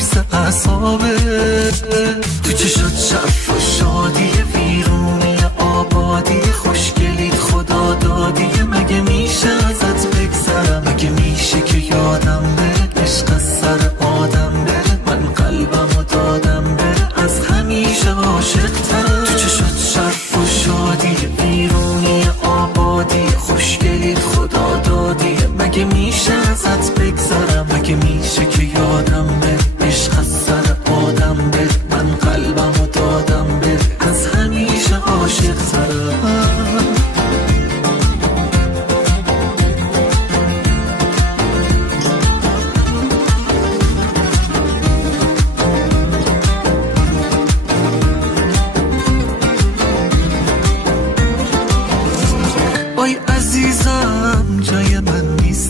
قرص اعصابه. تو چشات شرف و شادی ویرونی آبادی خوشگلیت خدا دادی. مگه میشه ازت بگذرم؟ مگه میشه که یاد